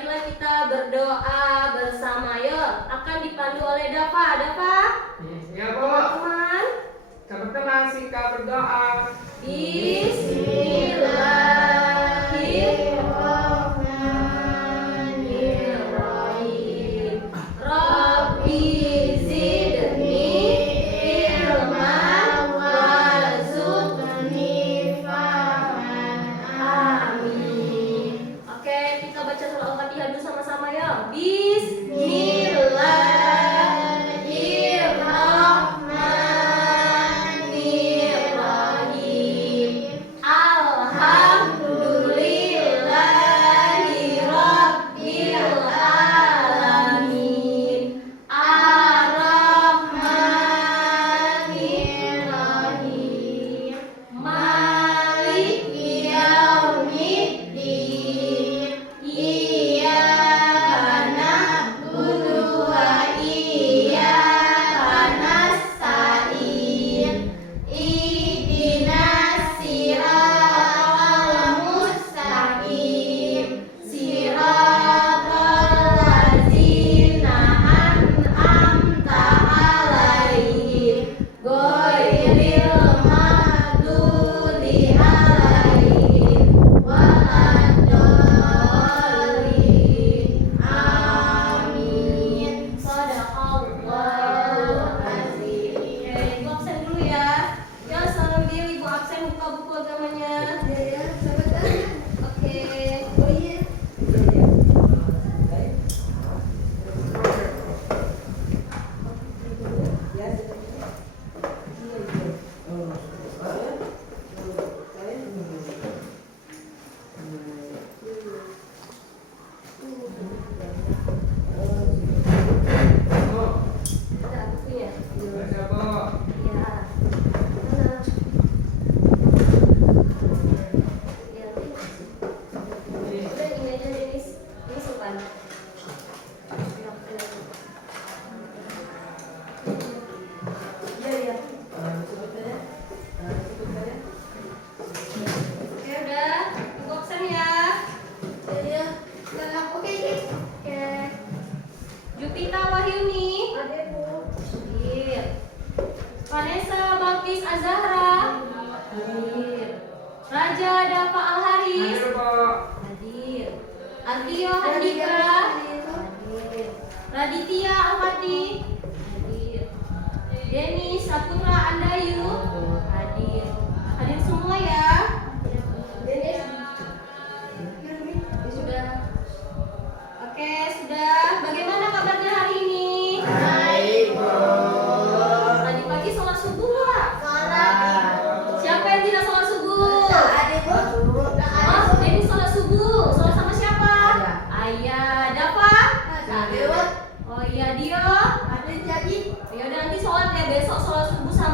marilah kita berdoa bersama yuk. Akan dipandu oleh Dava. Dava? Ya, Bu. Teman-teman. Teman-teman singkat berdoa. Bismillahirrahmanirrahim. Rabbi zidni ilman warzuqni fahman. Amin. Oke, kita baca surah Al-Fatihah dulu sama-sama ya. Bismillahirrahmanirrahim. Alhamdulillahi rabbil alamin. Ar-Rahmanirrahim. Maliki yaumiddin. Iyyaka na'budu wa iyyaka nasta'in. Ihdinas siratal mustaqim. Siratal ladzina an'amta 'alaihim ghairil maghdubi 'alaihim waladdallin. Amin. Shadaqallahul azim. Oke, ibu absen dulu ya. Ya, sambil ibu absen buka buku agamanya. Oke. Ada bukunya? Baca, Bu. Ya. Mana? Ya, udah ini aja Denis. Ini simpan. Iya, iya. Oke, udah. Ibu absen ya. Oke. Jupita Wahyuni. Hadir. Vanessa Balkis Azahra. Hadir. Raja Dava Al-Haris. Hadir, Bu. Hadir. Ardio Handika. Hadir. Raditya Al-Hadi. Hadir. Denny Saputra Andayu. Hadir. Hadir semua ya. Sudah. Oke, sudah. Bagaimana kabarnya hari ini? Baik, Bu. Tadi pagi sholat subuh nggak? Siapa yang tidak sholat subuh? Oh, Denny sholat subuh. Sholat sama siapa? Ayah. Dava? Oh iya, Dio. Ya udah nanti sholat ya, besok sholat subuh sama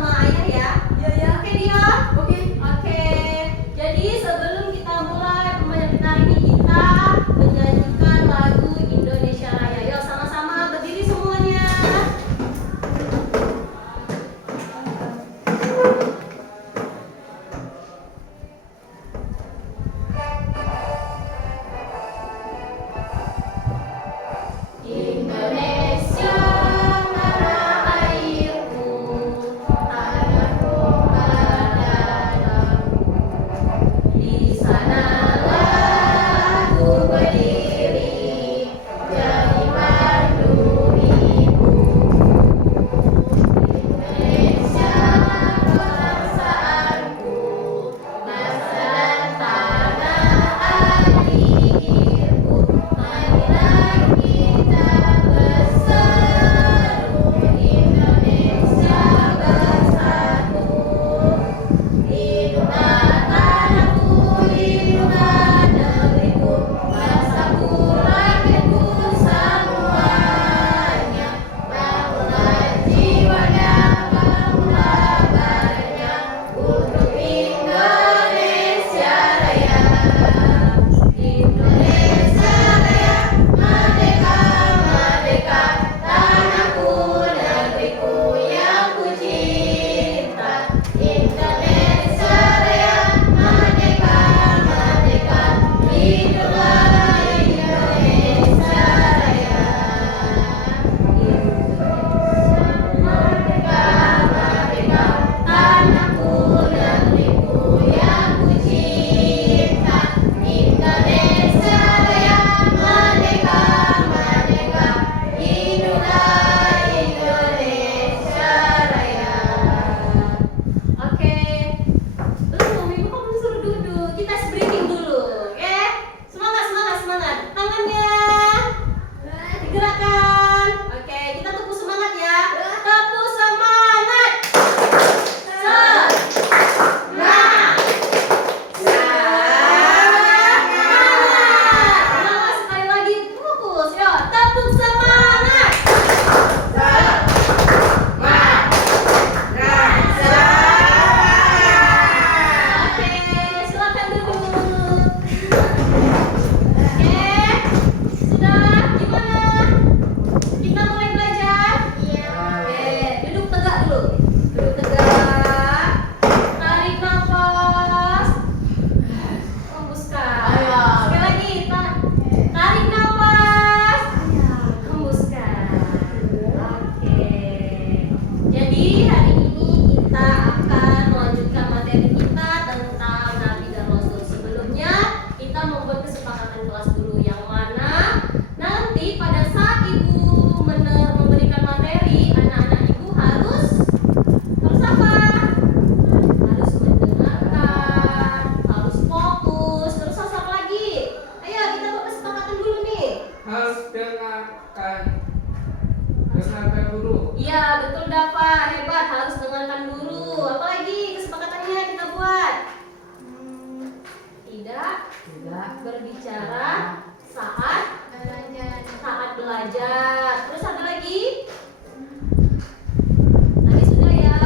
Duduk tegak. Tarik nafas. Hembuskan. Sekali lagi. Tarik nafas. Hembuskan. Oke. Jadi hari ini kita akan melanjutkan materi kita tentang Nabi dan Rasul. Sebelumnya kita membuat kesepakatan kelas dulu yang mana nanti pada saat ibu memberikan materi, anak-anak ibu harus apa? Harus mendengarkan, harus fokus, terus apa lagi? Ayo kita buat kesepakatan dulu nih. Harus dengarkan guru. Iya betul Dava, hebat, harus dengarkan guru. Apalagi kesepakatannya kita buat? Tidak berbicara saat belajar. Terus ada lagi? Tadi sudah ya.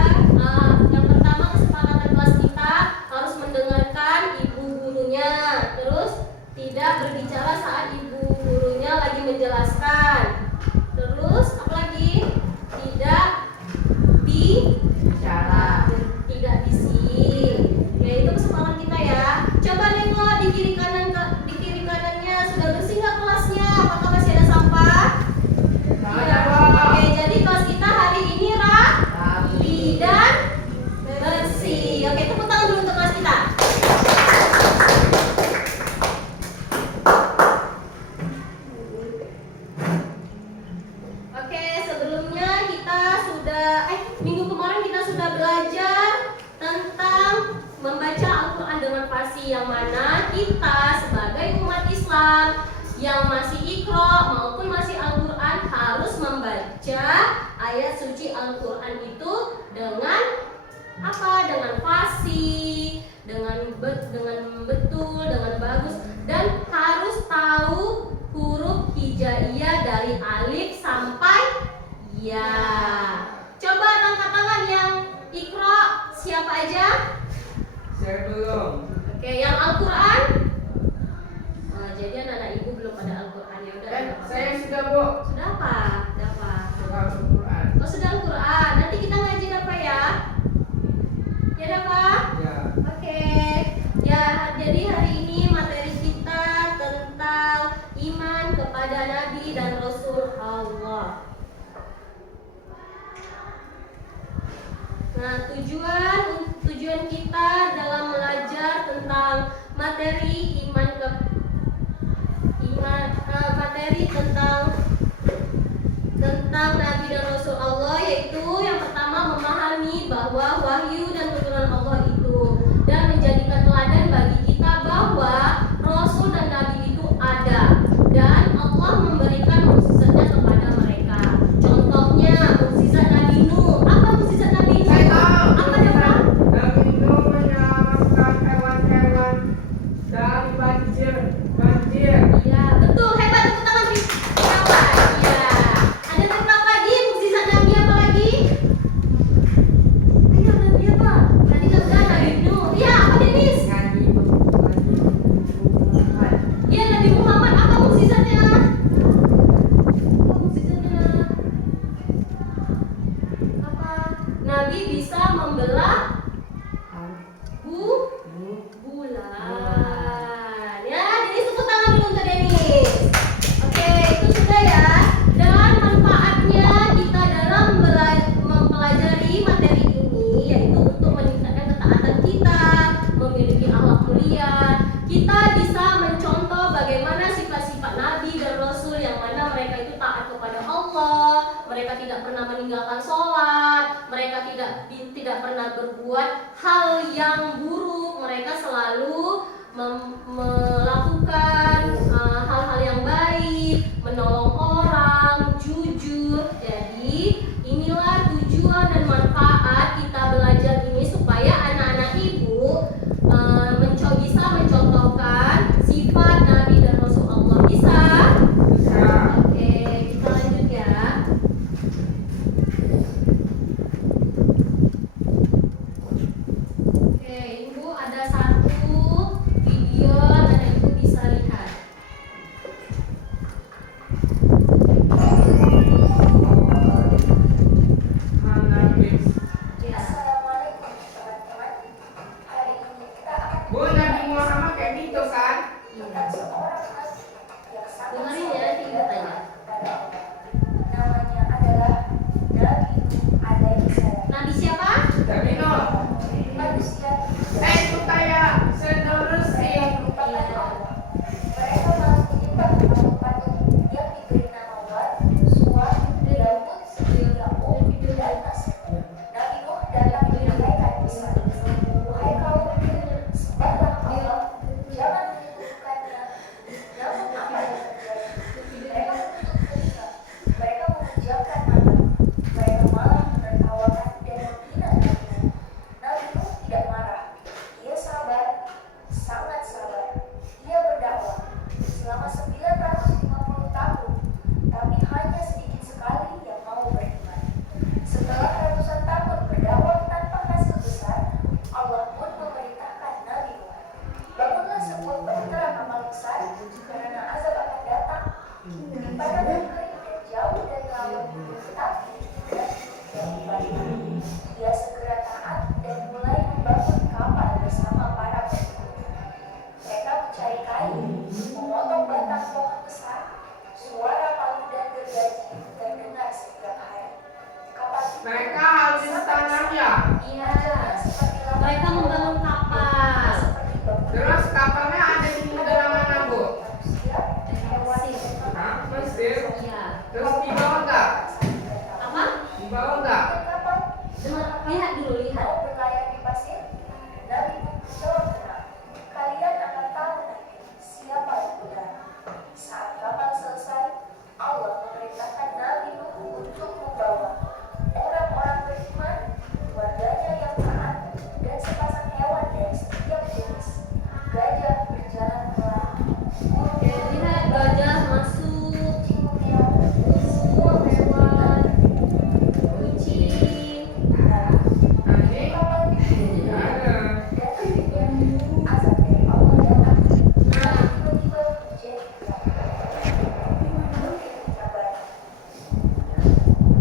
Yang pertama kesepakatan kelas kita harus mendengarkan ibu gurunya. Terus tidak berbicara saat ibu gurunya lagi menjelaskan. Terus apa lagi? Tidak bisik. Ya itu kesepakatan kita ya. Coba nengok di kiri kanannya sudah bersih nggak kelasnya? Apakah masih ada sampah? Tidak. Oke, jadi kelas kita hari ini rapi dan bersih. Oke, tepuk tangan dulu untuk kelas kita. Oke, sebelumnya kita minggu kemarin kita sudah belajar tentang membaca Al-Quran dengan fasih, yang mana kita sebagai umat Islam yang masih Iqra maupun masih Al-Quran harus membaca ayat suci Al-Quran itu dengan apa? Dengan fasih, dengan betul, dengan bagus, dan harus tahu huruf hijaiyah dari alif sampai ya. Coba angkat tangan yang Iqra, siapa aja? Saya belum. Oke, yang Al-Quran? Jadi anak-anak ibu belum pada Al-Quran. Ya udah. Saya sudah, Bu. Sudah apa? Sudah apa? Sudah Al-Quran. Oh, sudah Al-Quran. Nanti kita ngaji apa ya? Ya apa? Ya. Oke. Ya, jadi hari ini materi kita tentang iman kepada Nabi dan Rasul Allah. Nah, tujuan kita dalam belajar tentang materi materi tentang Nabi dan Rasul Allah, yaitu yang pertama memahami bahwa wahyu dan keturunan Allah itu, dan menjadikan teladan bagi kita bahwa Rasul dan Nabi itu ada dan Allah memberikan mukjizatnya kepada mereka. Contohnya mukjizat Nabi Nuh. Apa mukjizat Nabi Nuh? Saya tahu. Apa Dava? Nabi Nuh menyelamatkan hewan-hewan dari banjir. Iya, betul, hebat, tepuk tangan beri Dava. Iya. Ada tempat lagi mukjizat Nabi apa lagi? Ayo Nabi apa? Tadi kan udah Nabi Nuh. Iya, apa Denis? Iya, Nabi Muhammad, apa mukjizatnya? Apa mukjizatnya? Apa? Nabi bisa membelah bulan. Ya, Denis tepuk tangan dulu untuk Denis. Oke, itu sudah ya. Dan manfaatnya kita dalam mempelajari materi ini yaitu untuk meningkatkan ketaatan kita, memiliki akhlak mulia. Kita bisa mencontoh bagaimana sifat-sifat Nabi dan Rasul yang mana mereka itu taat kepada Allah, mereka tidak pernah meninggalkan sholat, mereka tidak pernah berbuat hal yang buruk, mereka selalu melakukan hal-hal yang baik, menolong orang, jujur. Jadi inilah tujuan dan manfaat kita belajar ini, supaya anak-anak ibu bisa mencontohkan sifat Nabi dan Rasul Allah. Bisa? Oke, kita lanjut ya. Oke, ibu ada satu video anak ibu bisa lihat. besar. Wahai kaum mukminin, sembahlah Allah, jangan menyekutukannya. Namun apa yang terjadi? Mereka menutup telinga, mereka memejamkan mata, mereka malah menertawakan dan menghina Nabi. Nabi Nuh tidak marah, dia sabar, sangat sabar. Dia berdakwah selama 950 tahun, tapi hanya sedikit sekali yang mau beriman. Setelah ratusan tahun berdakwah tanpa hasil besar, Allah pun memerintahkan Nabi Nuh, bangunlah sebuah bahtera kapal besar karena azab akan datang di padang yang kering dan jauh dari laut, tapi tidak dari balik. Dia segera taat dan mulai membangun kapal bersama para pengikutnya. Mereka mencari kayu, memotong batang pohon besar. Suara palu dan gergaji terdengar setiap hari. Kapal itu Mereka habis tanahnya. Iya. seperti laut. Mereka membangun kapal. Seperti bambu. Terus kapalnya ada di negara mana, Bu? Manusia, hewan, dan Hah? Mesir. Iya. Terus di bawah enggak? Apa? Di bawah enggak? kapal Dengar, lihat dulu, lihat. mau berlayar di pasir. Nabi menjawab tenang, kalian akan tahu nanti siapa yang benar. Saat kapal selesai, Allah memerintahkan Nabi Nuh untuk membawa orang-orang beriman, keluarganya yang taat, dan sepasang hewan dari setiap jenis. Gajah berjalan pelan, burung Lihat gajah masuk, kucing meow, semua hewan kucing. Anjing? kapal itu Ada. dan akhirnya azab dari Allah datang. Tiba-tiba menjadi gelap. Mungkin kabar.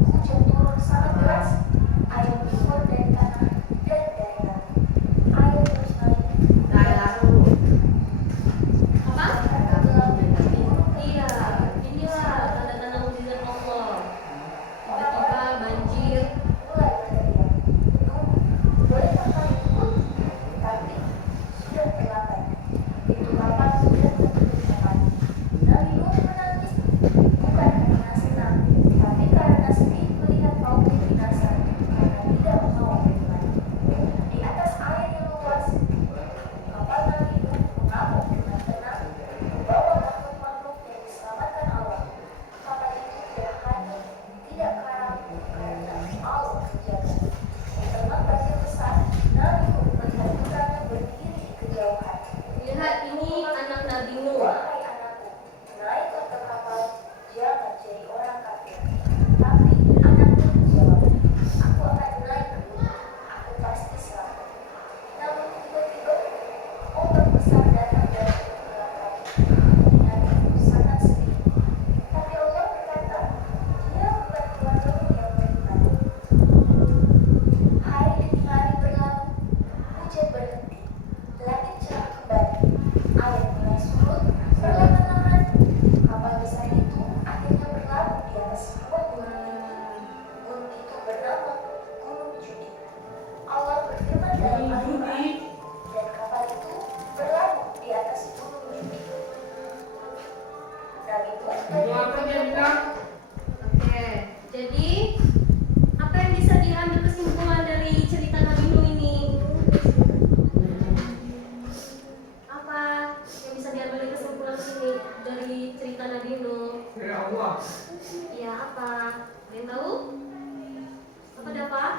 Hujan turun sangat deras, air keluar dari tanah dan dari langit. Air terus naik. Apa? Tenggelam di gunung. Iya, inilah tanda-tanda mukjizat Allah. Tiba-tiba banjir. Mulai berteriak, "Nuh, bolehkah kami ikut?" Tapi sudah terlambat. Itu kapal sudah tertutup mati. Nabi Nuh menangis, bukan karena senang, tapi karena sedih melihat kaumnya binasa karena tidak mau beriman. Di atas air yang luas, kapal Nabi Nuh mengapung dengan tenang, membawa makhluk-makhluk yang diselamatkan Allah. Kapal itu tidak hanyut, tidak karam, karena Allah menjaga. Di tengah pasir besar, Nabi Nuh melihat putranya berdiri di kejauhan. Lihat, ini anak Nabi Nuh. Wahai anakku, naiklah ke kapal, jangan jadi orang kafir. Tapi anakku menjawab, aku akan naik ke gunung, aku pasti selamat. Namun tiba-tiba, ombak besar datang dari tenggelam kami. Nabi Nuh sangat sedih. Tapi Allah berkata, dia bukan keluargamu yang beriman. Hari demi hari berlalu, hujan berhenti, langit cerah kembali, air mulai surut perlahan-lahan. Kapal besar itu akhirnya berlabuh di atas sebuah gunung tinggi. Gunung itu bernama Gunung Judi. Allah berfirman dalam Al-Quran, dan kapal itu berlabuh di atas Gunung Judi. Nabi Nuh Itu apa dia bilang? Oke, jadi apa yang bisa diambil kesimpulan dari cerita Nabi Nuh ini? Apa yang bisa diambil dari kesimpulan sini dari cerita Nabi Nuh? Dari Allah. Iya, apa? Ada yang tahu? Apa dapat?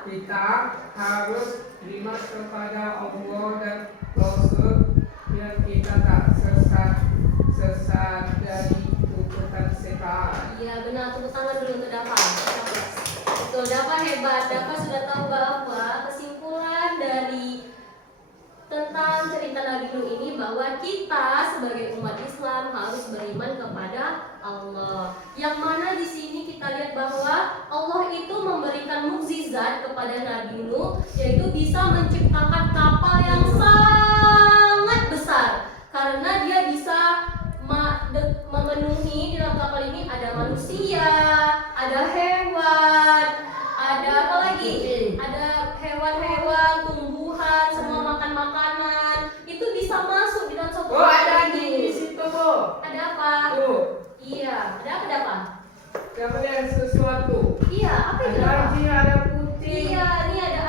Kita harus terima kepada Allah dan Rasul biar kita tak sesat dari tuntutan setan. Iya benar, tepuk tangan dulu untuk Dava. Betul, Dava hebat. Dava sudah tahu bahwa kesimpulan dari tentang cerita Nabi Nuh ini bahwa kita sebagai umat Islam harus beriman kepada Allah. Yang mana di sini kita lihat bahwa Allah itu memberikan mukjizat kepada Nabi Nuh, yaitu bisa menciptakan kapal yang sangat besar. Karena dia bisa memenuhi di dalam kapal ini ada manusia, ada hewan, ada apa lagi? Ada hewan-hewan, tumbuhan, semua makan makanan. Itu bisa masuk di dalam satu Oh, ada kapal anjing di ini. situ, Bu. Ada apa? Tuh, Iya, ada apa? yang melihat sesuatu. Iya, apa itu Ada apa? anjing, ada kucing. Iya, ini ada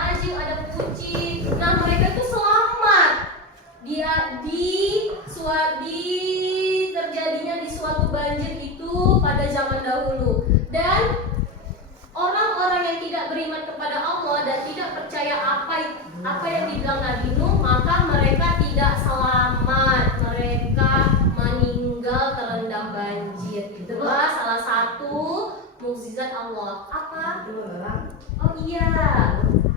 percaya apa yang dibilang Nabi Nuh, maka mereka tidak selamat, mereka meninggal terendam banjir. Itulah salah satu mukjizat Allah. Apa? Oh iya,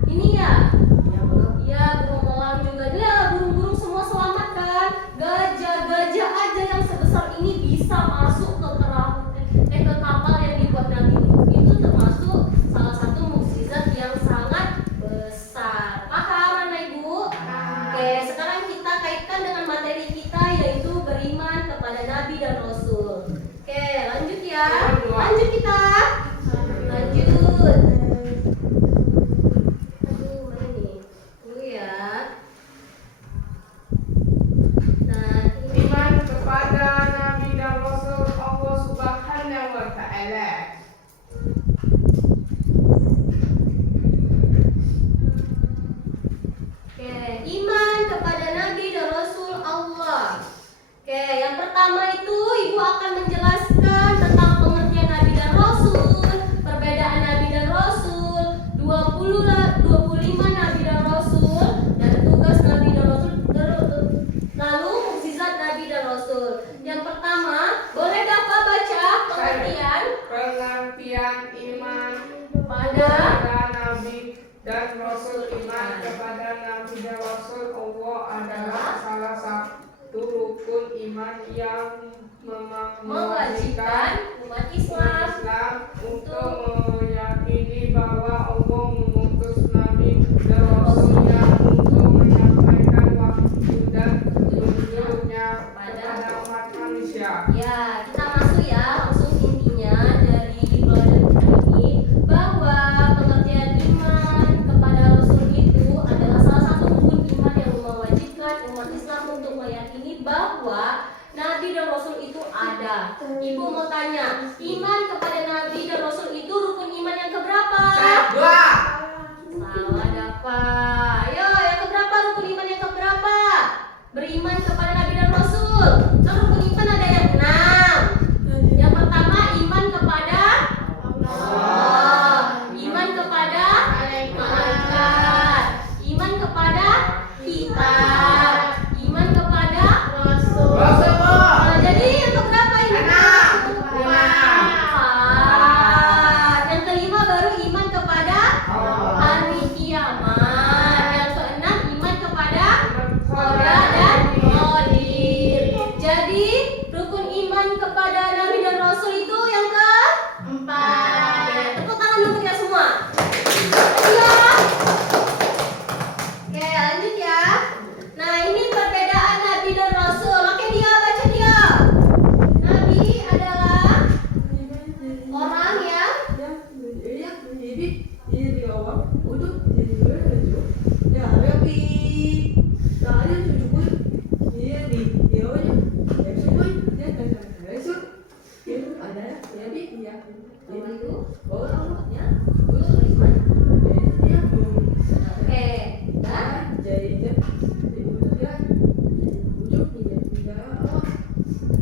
ini ya. Ya, burung elang juga. Ya, burung-burung semua selamat kan? Gajah aja yang sebesar ini bisa masuk ke ke kapal yang dibuat Nabi Nuh. Itu termasuk salah satu mukjizat yang sangat besar. Paham anak ibu? Oke, sekarang kita kaitkan dengan materi kita, yaitu beriman kepada Nabi dan Rasul. Oke, lanjut ya. Lanjut kita. Lanjut. Aduh, mana nih? Dulu ya. Nah, Iman kepada Nabi dan Rasul Allah Subhanahu wa Ta'ala. oke, iman kepada Nabi dan Rasul Allah. Oke, yang pertama itu ibu akan menjelaskan tentang pengertian Nabi dan Rasul, perbedaan Nabi dan Rasul, 25 Nabi dan Rasul, dan tugas Nabi dan Rasul, lalu mukjizat Nabi dan Rasul. Yang pertama, boleh dapat baca pengertian Pengertian iman pada kepada Nabi dan Rasul. Iman kepada Nabi dan Rasul Allah adalah salah satu rukun iman yang mewajibkan umat Islam Islam untuk meyakini bahwa Allah mengutus Nabi dan Rasulnya untuk menyampaikan wahyu dan petunjuknya kepada umat manusia. Ya, kita masuk ya, langsung intinya dari pelajaran ini, bahwa pengertian iman kepada Rasul itu adalah salah satu rukun iman yang mewajibkan umat Islam untuk meyakini bahwa Nabi dan Rasul itu ada. Ibu mau tanya, iman kepada Nabi dan Rasul itu rukun iman yang keberapa? Dua. Salah dapat. Ayo, yang keberapa rukun iman yang keberapa? Beriman kepada Nabi dan Rasul. Kan rukun iman ada yang 6. Yang pertama iman kepada Allah, iman kepada malaikat, iman kepada kitab, iman kepada Rasul. Nah, jadi yang keberapa ini? 4. Yang kelima baru iman kepada hari kiamat. Yang keenam iman kepada qada dan qadir. Jadi rukun iman kepada Nabi dan Rasul itu yang keempat. Tepuk tangan dulu ya semua. Iya. Oke, lanjut ya. Nah, ini perbedaan Nabi dan Rasul. Oke, dia baca dia. Nabi adalah orang yang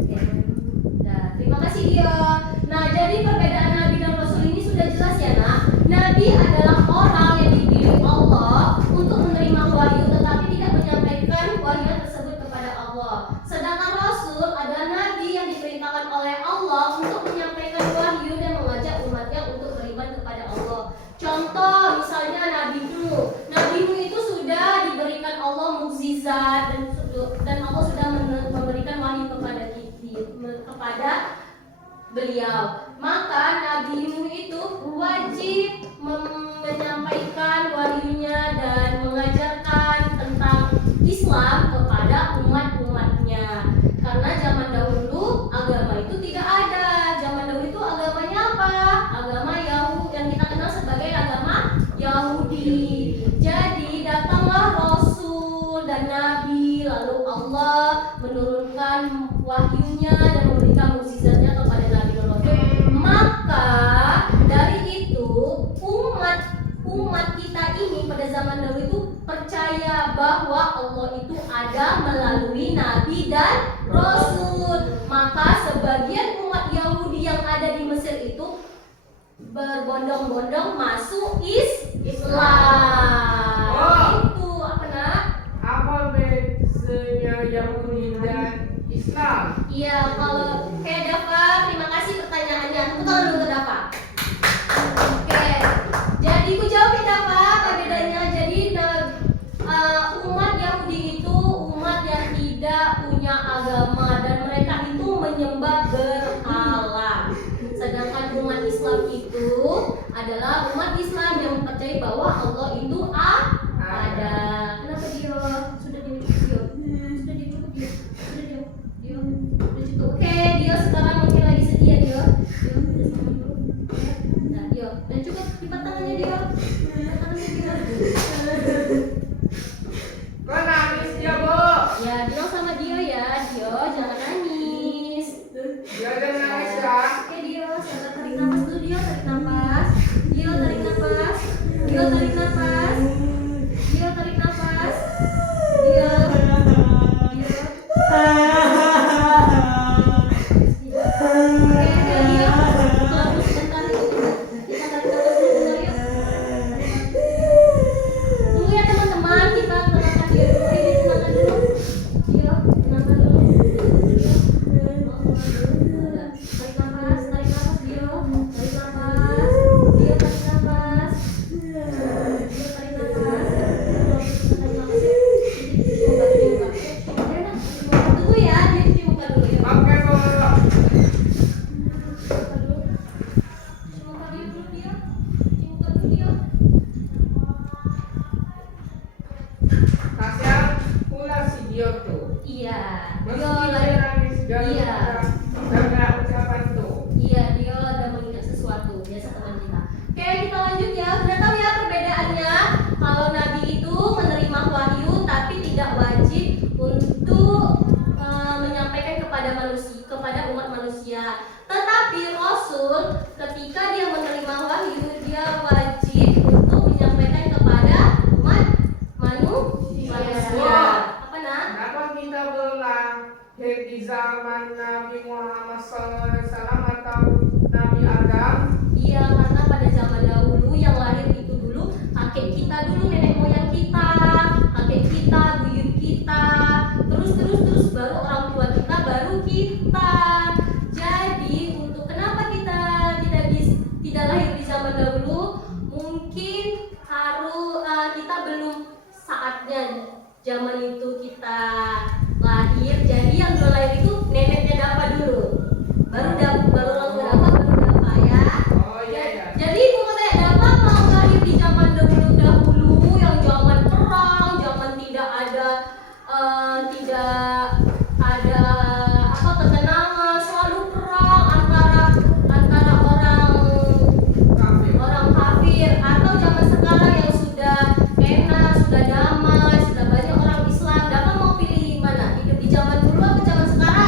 oke, nah, terima kasih dia. Nah, jadi perbedaan Nabi dan Rasul ini sudah jelas ya, Nak. Nabi adalah orang yang dipilih Allah untuk menerima wahyu tetapi tidak menyampaikan wahyu tersebut kepada Allah. Sedangkan Rasul adalah Nabi yang diperintahkan oleh Allah untuk menyampaikan wahyu dan mengajak umatnya untuk beriman kepada Allah. Contoh misalnya Nabi Nuh. Nabi Nuh itu sudah diberikan Allah mukjizat dan Allah sudah memberikan wahyu kepada beliau. Maka Nabi Nuh itu wajib menyampaikan wahyunya dan mengajarkan tentang Islam kepada umat-umatnya. Karena zaman dahulu agama itu tidak ada. Zaman dahulu itu agamanya apa? Agama Yahudi, yang kita kenal sebagai agama Yahudi. Jadi datanglah Rasul dan Nabi, lalu Allah menurunkan wahyunya dan memberikan mukjizatnya kepada Nabi dan Rasul. Maka dari itu umat kita ini pada zaman dahulu itu percaya bahwa Allah itu ada melalui Nabi dan Rasul. Maka sebagian umat Yahudi yang ada di Mesir itu berbondong-bondong masuk Islam. Allah itu ada. Kenapa dia? Sudah cukup dia. Sudah cukup. Oke, dia sekarang mungkin lagi sedia dia. Nah, dia. Dan cukup lipat tangannya dia. Kok nangis dia, Bu? Ya, bilang sama dia ya, dia jangan nangis. Dia jangan nangis ya. Oke, dia tarik nafas dulu, dia tarik nafas. Dia tarik nafas. Dia tarik nafas. Dia tarik nafas. Dia. Oke, dia. Tunggu sebentar. Kita tarik nafas dulu bentar ya. Tunggu ya teman-teman, kita tenangkan dia dulu. Ini tenangkan dulu. Dia tenangkan dulu. Tarik nafas dia. Tarik nafas. Dia tarik nafas. Dia tarik nafas. Tunggu ya, dia cuci muka dulu ya. Oke, Bu. Cuci muka dulu dia. Cuci muka dulu dia. Kasihan pula si dia tuh. Iya. Meski Dia dia lagi. nangis Iya. gara-gara ucapan tuh. Iya, dia udah mengingat sesuatu. Biasa teman kita. Oke, kita lanjut ya. Sudah tahu ya perbedaannya. Kalau Nabi itu menerima wahyu, tapi tidak wajib untuk menyampaikan kepada umat manusia. Tetapi Rasul, ketika dia menerima wahyu, dia wajib untuk menyampaikan kepada umat manusia. Apa nak? Kenapa kita berulang di zaman Nabi Muhammad SAW atau Nabi Adam? Iya, karena pada zaman dahulu yang lahir itu dulu kakek kita dulu, nenek moyang kita, kakek kita, buyut kita, terus baru orang tua kita, baru kita. Jadi untuk kenapa kita tidak lahir di zaman dahulu? Mungkin kita belum saatnya zaman itu kita lahir. Jadi yang dulu lahir itu neneknya Dafa dulu, baru orang tua Dafa, baru Dafa ya. Oh iya ya. Jadi pokoknya Dafa mau lahir di zaman dahulu yang zaman perang, zaman tidak ada ketenangan, selalu perang antara orang kafir, atau zaman sekarang yang sudah enak, sudah damai, sudah banyak orang Islam. Dafa mau pilih mana? Hidup di zaman dulu atau zaman sekarang?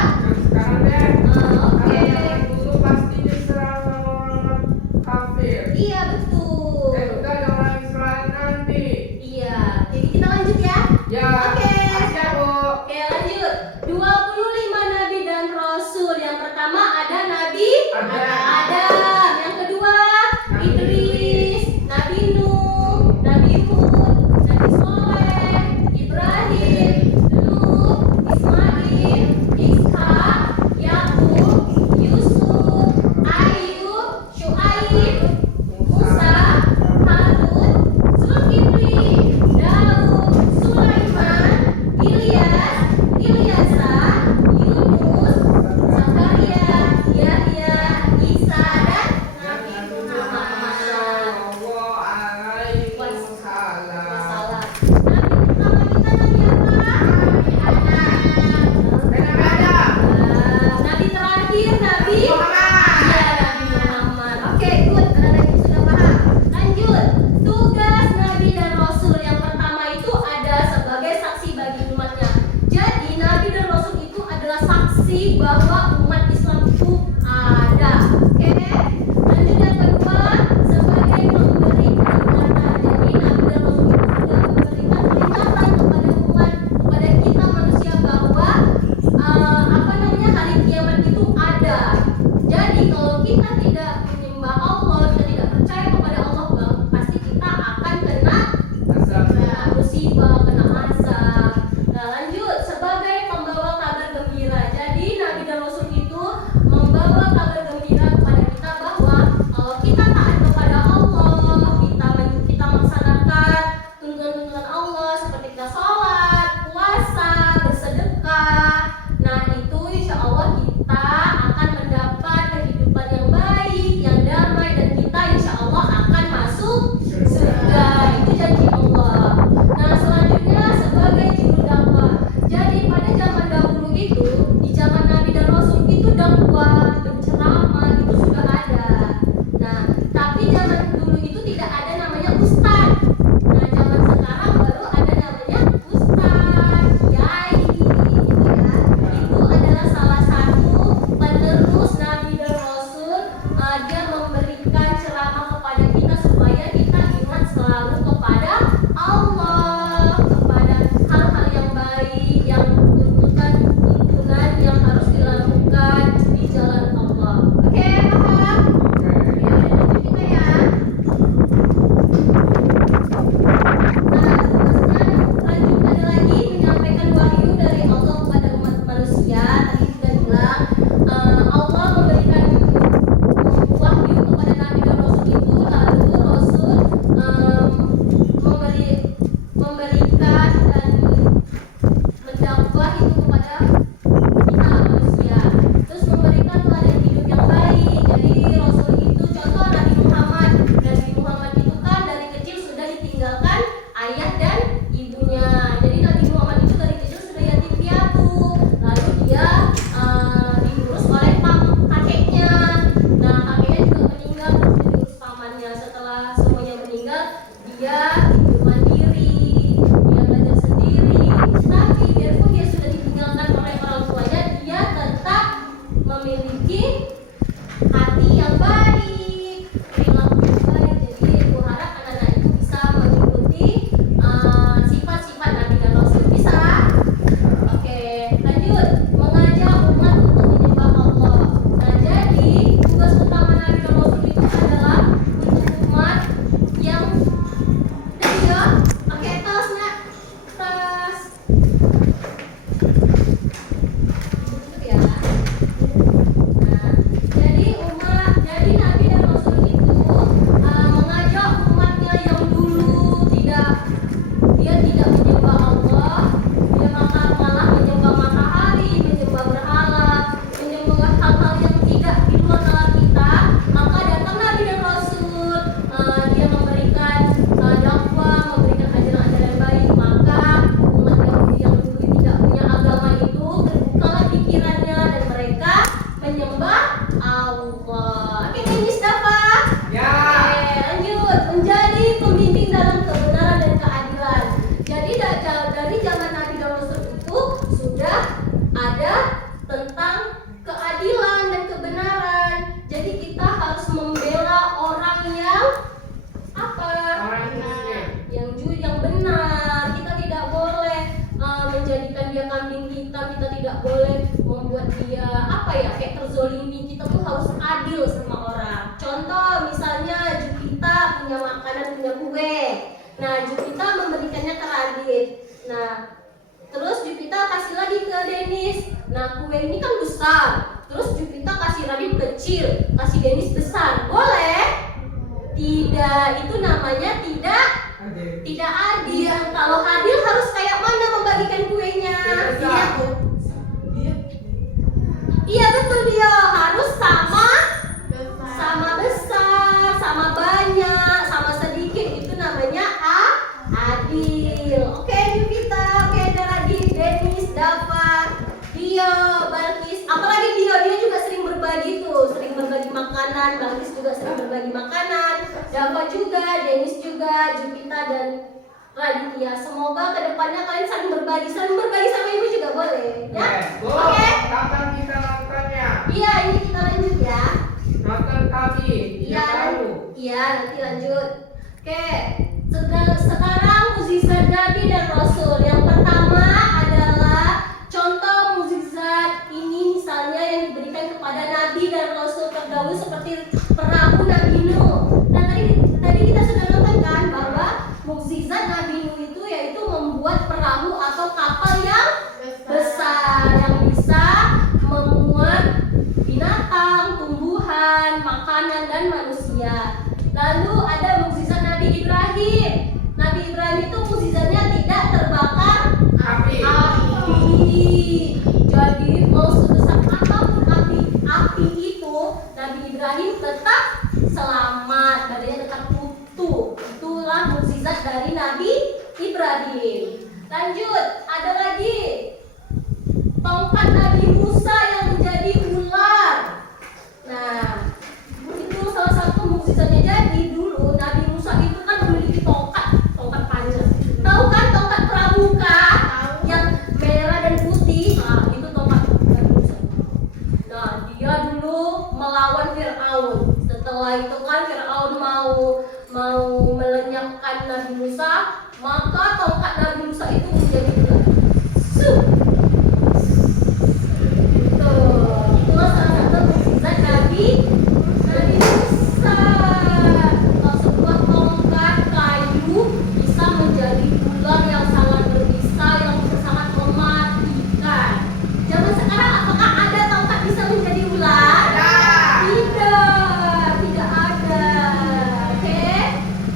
dia hidup mandiri, dia belajar sendiri. Tapi biarpun dia sudah ditinggalkan oleh orang tuanya, dia tetap memiliki hati yang baik, perilaku yang baik. Jadi aku harap anak-anak itu bisa mengikuti sifat-sifat Nabi dan Rasul. Bisa? Oke, lanjut. Mengajak umat untuk menyembah Allah. Nah, jadi tugas utama Nabi dan Rasul itu adalah untuk umat yang dia pakai tas nak, tas. Tutup ya. Nah, jadi Nabi dan Rasul itu mengajak umatnya yang dulu dia tidak menyembah Allah, dia malah menyembah matahari, menyembah berhala, menyembah hal-hal yang tidak di luar nalar kita. Maka datang Nabi dan Rasul, dia memberikan dakwah, memberikan ajaran-ajaran yang baik. Maka umat Yahudi yang dulu tidak punya agama itu terbukalah pikirannya dan mereka menyembah Allah. Oke, ini Mustafa. Ya. Oke, lanjut. Menjadi pemimpin dalam kebenaran dan keadilan. Jadi dari zaman Nabi dan Rasul itu sudah ada tentang keadilan dan kebenaran. Jadi kita harus membela orang yang apa? Orang Muslim. Yang benar. Kita tidak boleh menjadikan dia kambing hitam. Kita tidak boleh membuat dia kayak terzolimi. Kita tuh harus adil sama orang. Contoh misalnya Jupita punya makanan, punya kue. Nah, Jupita memberikannya ke Radit. Nah, terus Jupita kasih lagi ke Dennis. Nah, kue ini kan besar. Terus Jupita kasih Radit kecil, kasih Dennis besar. Boleh? Tidak, itu namanya tidak adil. Kalau adil harus kayak mana membagikan kuenya? Iya betul dia, harus sama besar, sama banyak, sama sedikit. Itu namanya adil. Oke, Jupita, oke, Radit, Dennis, Dava, Dio, Balkis. Apalagi Dio juga sering berbagi tuh, sering berbagi makanan. Balkis juga sering berbagi makanan. Dava juga, Dennis juga, Jupita dan Raditya. Semoga kedepannya kalian saling berbagi sama ibu juga boleh, ya? Oke? Kapan kita nontonnya? Iya, ini kita lanjut ya. Nonton kami. Iya, nanti lanjut. Oke, sekarang mukjizat Nabi dan Rasul. Yang pertama adalah contoh mukjizat ini, misalnya yang diberikan kepada Nabi dan Rasul terdahulu seperti perahu Nabi Nuh. Nah, tadi kita sudah nonton kan bahwa mukjizat Nabi Nuh itu yaitu membuat perahu atau kapal yang besar yang bisa memuat binatang, tumbuhan, makanan dan manusia. Lalu ada mukjizat Nabi Ibrahim. Nabi Ibrahim itu mukjizatnya tidak terbakar api. Jadi mau sebesar apapun api itu, Nabi Ibrahim tetap selamat, badannya tetap utuh. Itulah mukjizat dari Nabi Ibrahim. Lanjut, ada lagi tongkat Nabi Musa yang menjadi ular. Nah, itu salah satu mukjizatnya. Jadi dulu Nabi Musa itu kan memiliki tongkat panjang. Tahu kan tongkat pramuka yang merah dan putih? Nah, itu tongkat Nabi Musa. Nah, dia dulu melawan Firaun. Setelah itu kan Firaun mau melenyapkan Nabi Musa, maka tongkat Nabi Musa itu menjadi ular. Itulah salah satu mukjizat Nabi Musa. Sebuah tongkat kayu bisa menjadi ular yang sangat berbisa, yang sangat mematikan. Zaman sekarang apakah ada tongkat bisa menjadi ular? Tidak ada. Oke,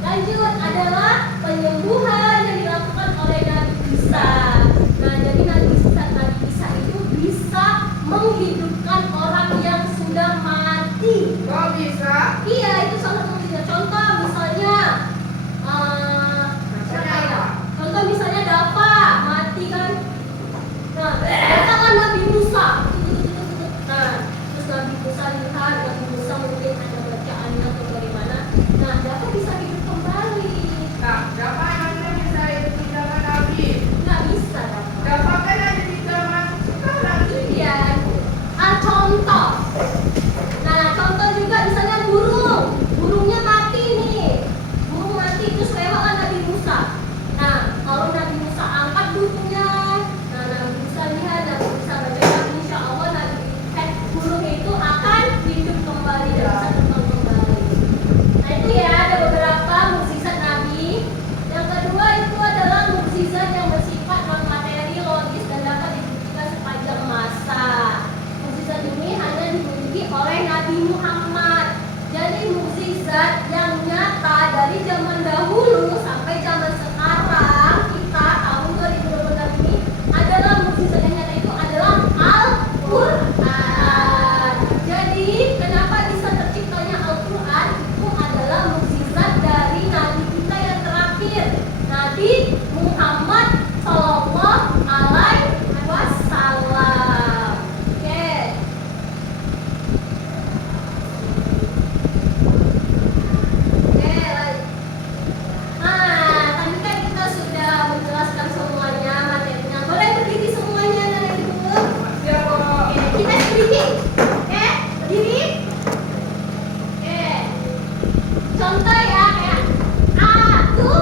lanjut adalah penyembuhan yang dilakukan oleh Nabi Isa. Nah, jadi Nabi Isa itu bisa menghidupkan orang yang sudah mati. Kok bisa? Iya, itu salah satunya. Contoh misalnya Contoh misalnya Nabi Muhammad Sallallahu Alaihi Wasallam. Oke. Oke, lanjut. Tadi kan kita sudah menjelaskan semuanya materinya. Boleh berdiri semuanya dari ibu. Siapa? Oke, kita berdiri. Oke, berdiri. Oke. Contoh ya kayak aku,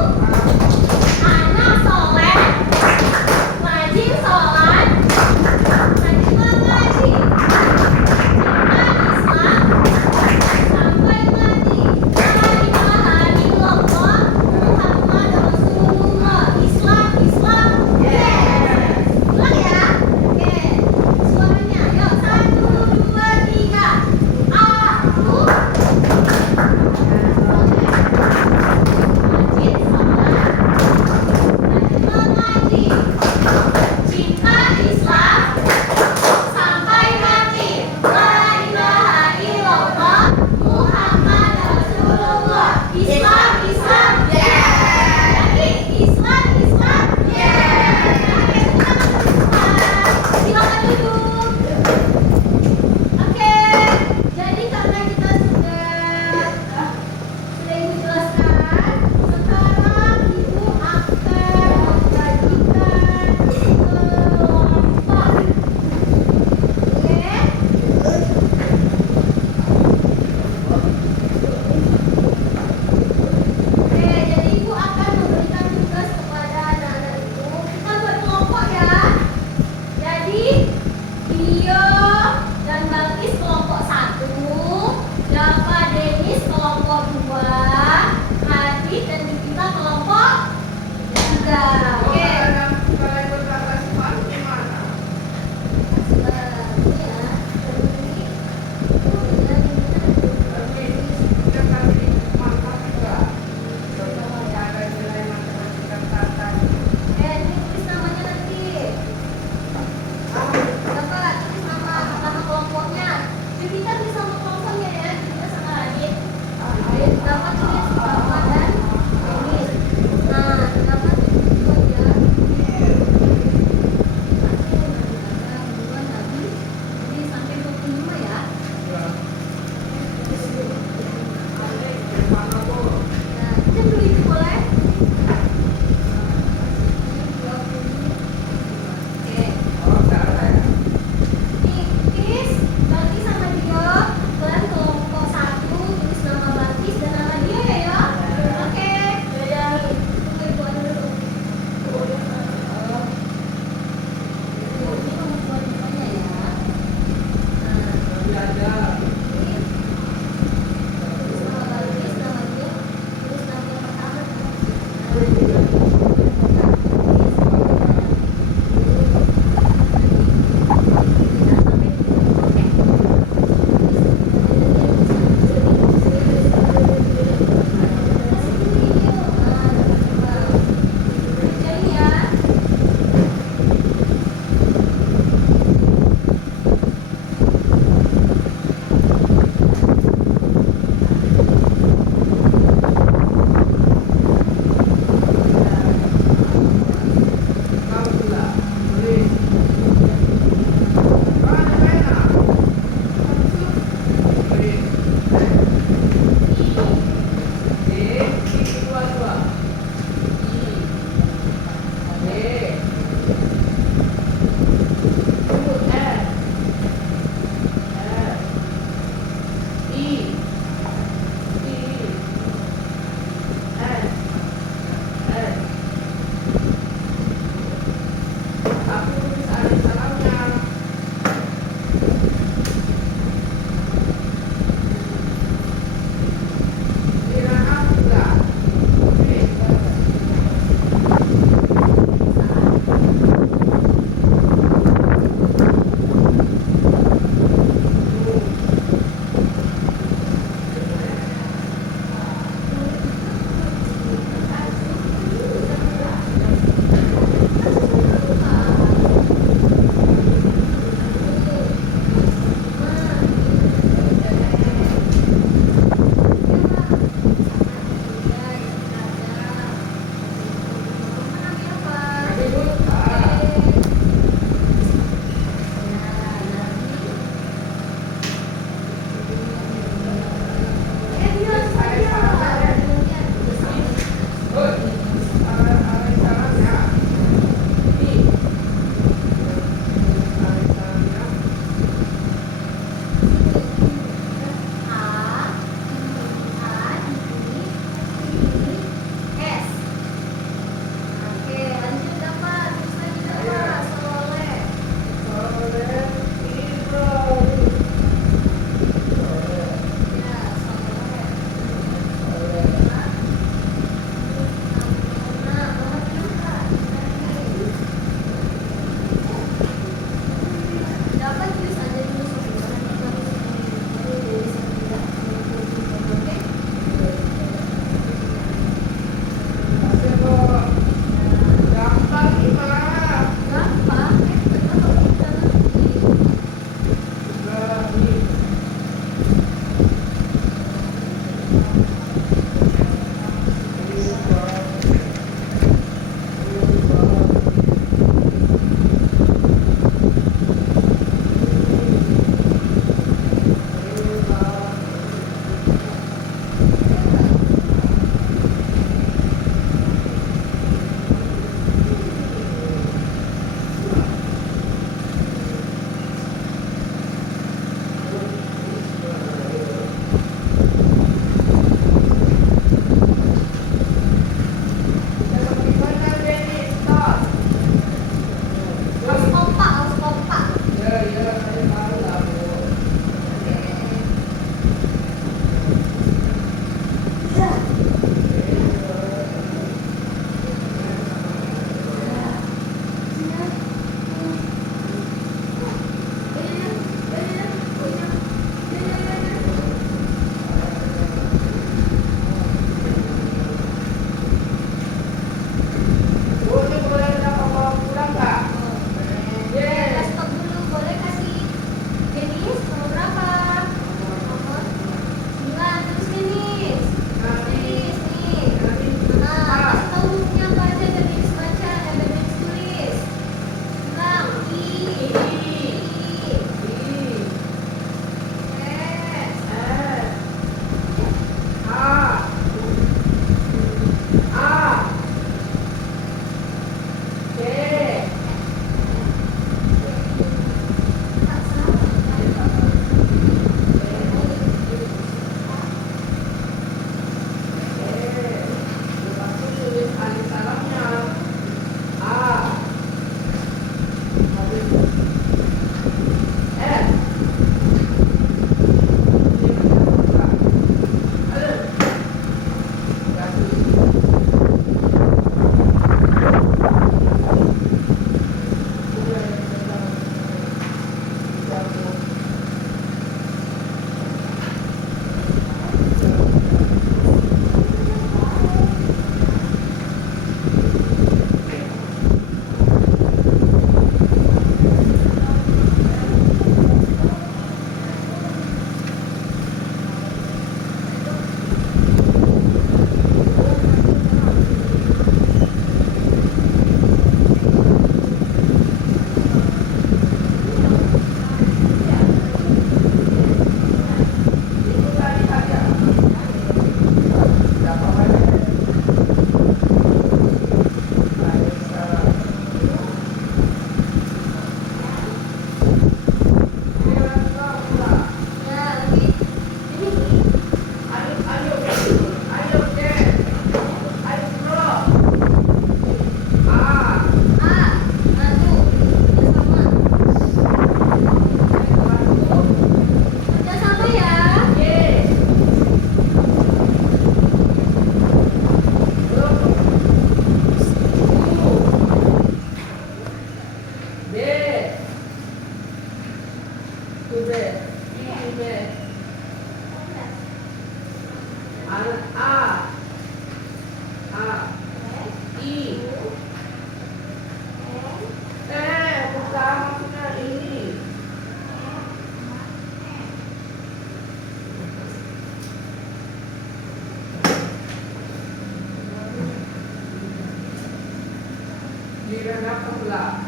diredakanlah.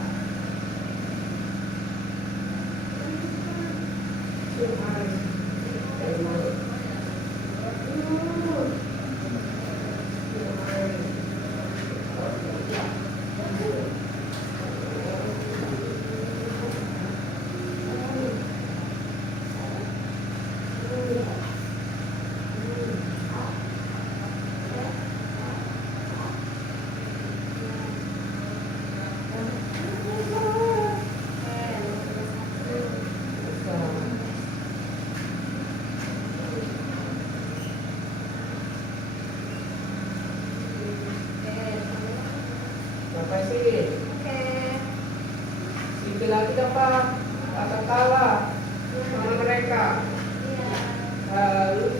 Sampai sini. Sikit lagi dapat kata-kata sama mereka. Harus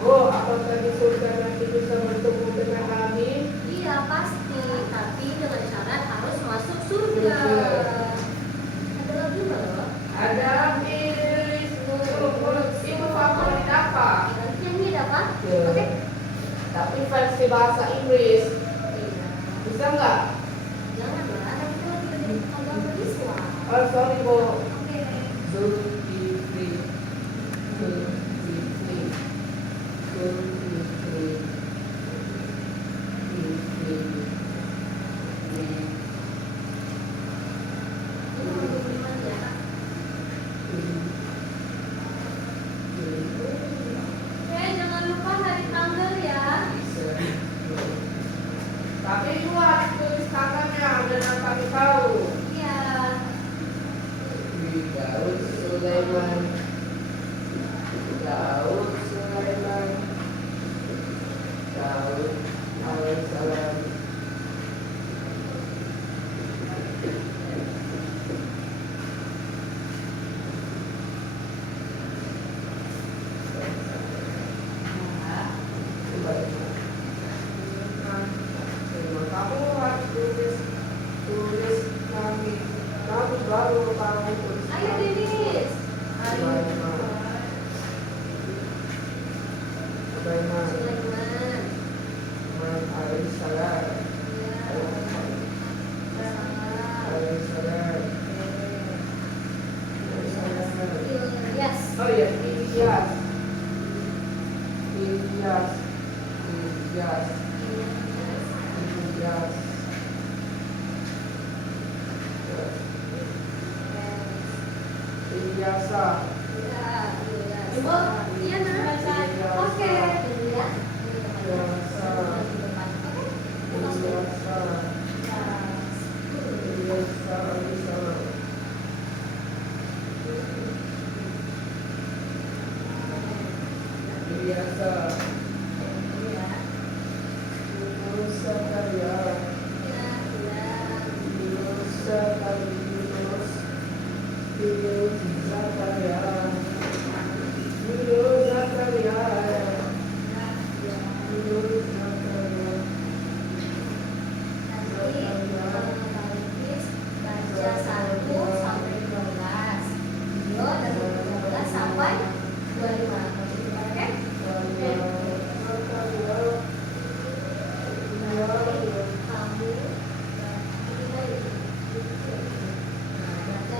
Oh, apakah di surga nanti bisa bertemu dengan kami? Iya pasti, tapi dengan syarat harus masuk surga. Ada lagi nggak loh? Ada itu favorit apa? Yang ini ada apa? Ya. Oke. Tapi versi bahasa Inggris Iya. bisa nggak? Jangan lah, kan kita lagi dari agama Islam. Oh sorry Bu. Oke. Zulkifli. Jangan lupa hari tanggal ya. Tapi buat tulis tangannya dan kami tahu. Iya. Daud Sulaiman. Daud alaihissalam. Kamu harus tulis kami baru kamu tulis. Ayo Denis. Ayo. Sulaiman Sulaiman. alaihissalam. Alaihissalam. Yes. Oh ya, Ilyas. Ilyasa. Ibu, iya nah. Oke. Baca 1 sampai 12. Yo, dari 12 sampai 25. Oke? Kamu baca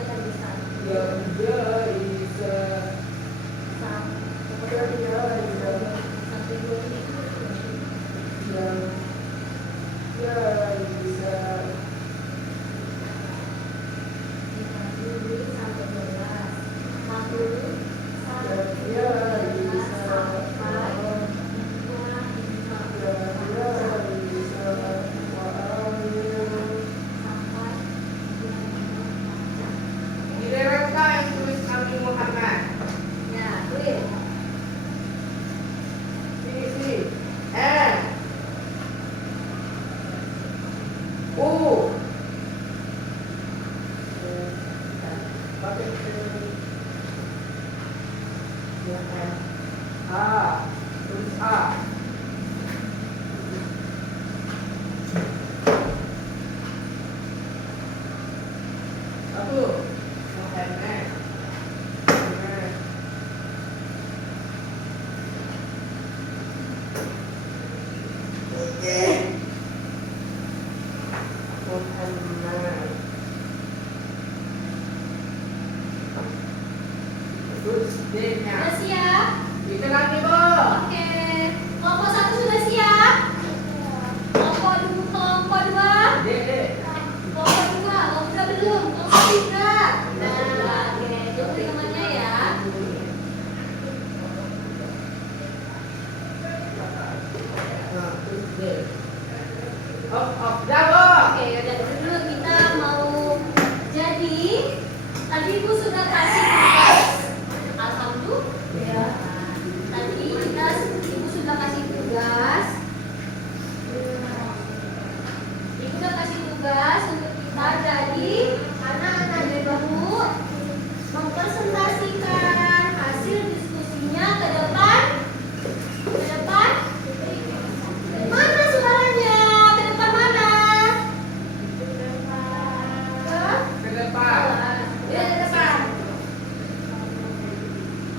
dari 1. Direka yang tulis Nabi Muhammad. Ya, tulis. Sini. N U A. Tulis A. Satu. Muhammad. Tuesday-nya. Sudah siap? Itu lagi, Bu. Oke. Kelompok 1 sudah siap? Kelompok 2? Dek. Kelompok 2 belum? Kelompok 3. Nah, oke. Tunggu temannya ya. Nah, Tuesday. Off, dah, Bu. Oke, udah dulu kita mau jadi. Tadi Ibu sudah kasih tugas. Alhamdulillah. Tadi Ibu sudah kasih tugas. Ibu sudah kasih tugas untuk kita jadi anak-anak yang baru mempresentasikan hasil diskusinya ke depan. Ke depan. Mana suaranya? Ke depan mana? Ke depan. Ya, ke depan.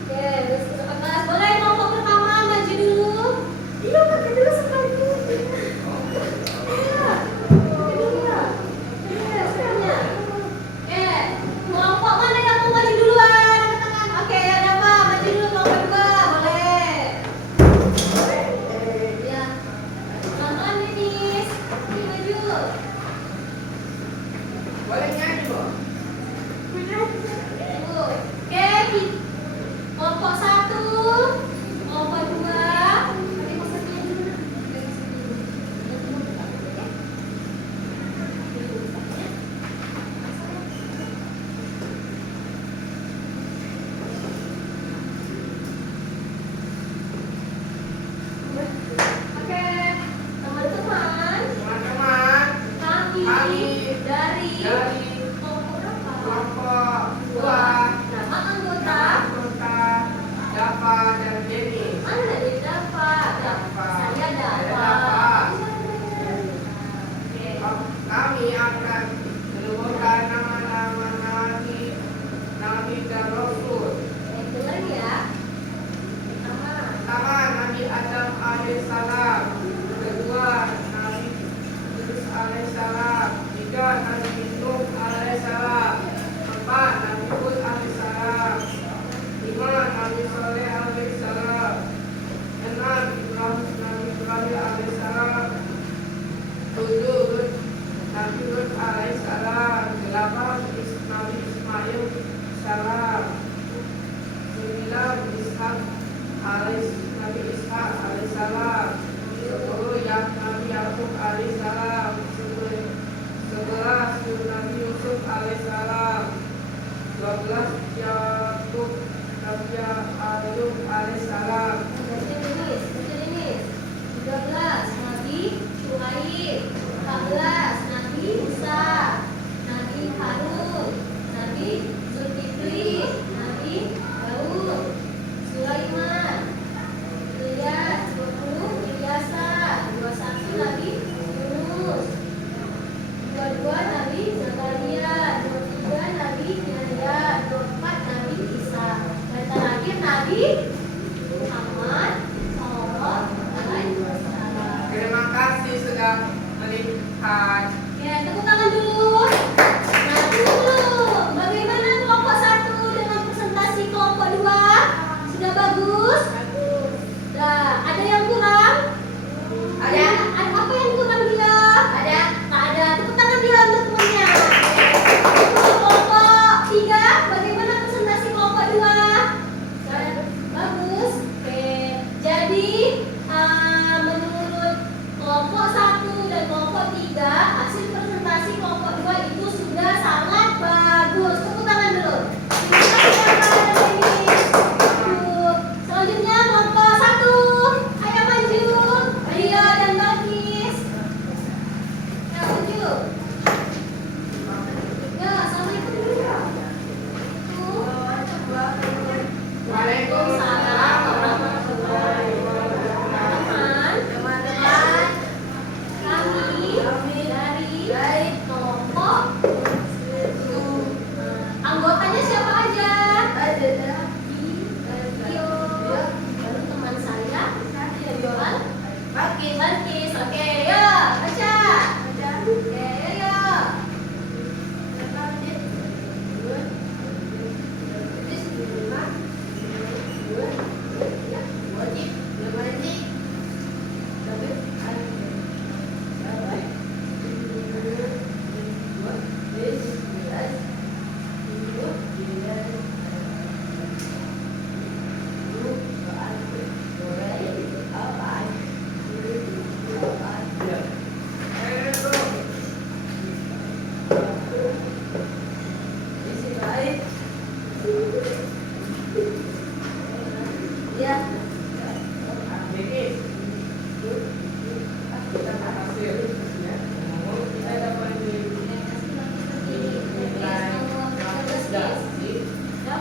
Oke, besok kelas. Boleh kelompok pertama maju dulu. Iya, maju dulu sekali. Iya, maju dulu ya. Iya, semuanya. Oke, kelompok mana yang mau maju duluan? Angkat tangan. Oke, ada Pak. Maju dulu kelompok 2. Boleh. Ya. Pelan-pelan, Denis. Ini maju. Boleh nyanyi, Bu. Tunggu. Oke, kelompok 1, kelompok 2. Nanti pesertanya dulu. Oke, teman-teman, Teman-teman, kami dari dari kelompok berapa? kelompok 2 Nama anggota anggota Dava dan Jenny. mana dia dapat? Saya dapat. Oke. Kami akan menyebutkan nama-nama Nabi dan Rasul. Dengar ya. Pertama. Pertama Nabi Adam alaihissalam, kedua Nabi Idris alaihissalam, tiga Nabi Nuh alaihissalam, empat Nabi Hud alaihissalam, lima Nabi Saleh alaihissalam, enam Nabi Ibrahim alaihissalam, tujuh Nabi Lut alaihissalam, delapan Nabi Ismail alaihissalam, sembilan Nabi Ishak alaihissalam, 10 Nabi Yakub alaihissalam, 11 Nabi Yusuf alaihissalam, 12 Yakub Nabi Ayub alaihissalam, 13 Nabi Syuaib, 14 Nabi Musa, Nabi Harun, Nabi Zulkifli, Nabi Daud, Sulaiman, Ilyas, 20 Ilyasa, 21 Nabi Yunus, 22 Nabi Zakaria, 23 Nabi Yahya, 24 Nabi Isa, dan terakhir Nabi Muhammad SAW. Terima kasih sudah melihat. Ya, tepuk tangan dulu. Nah, dulu. Bagaimana kelompok 1 dengan presentasi kelompok 2? Sudah bagus? Nah, ada yang kurang? Ada apa yang kurang dia? Ada. Tak ada. Tepuk tangan dia untuk temannya. Untuk kelompok 3, bagaimana presentasi kelompok 2? Bagus.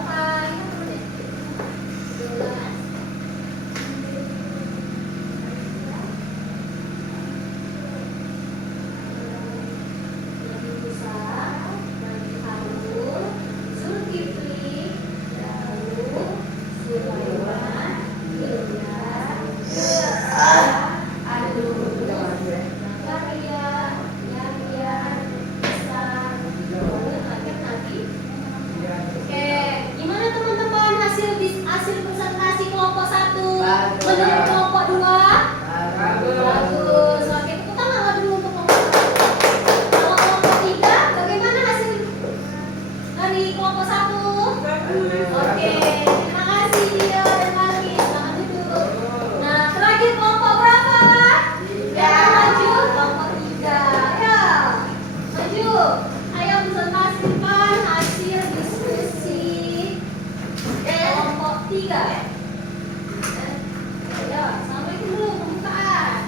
berapa? 12. Nabi Musa, Nabi Harun, Zulkifli, Daud, Sulaiman, Ilyas, Adul, Zakaria, Yahya, Isa, Nabi. Oke, gimana teman-teman hasil presentasi kelompok 1 menurut kelompok 2? Bagus. Oke, tepuk tangan dulu untuk kelompok 1. Kalau kelompok 3, bagaimana hasil dari kelompok 1? Oke, terima kasih Dio dan Mami. Selamat duduk. Nah, terakhir kelompok berapa? Ya, maju. Kelompok 3. Ya, maju. Ayo presentasikan hasil diskusi kelompok 3. Ya, assalamualaikum dulu pembukaan.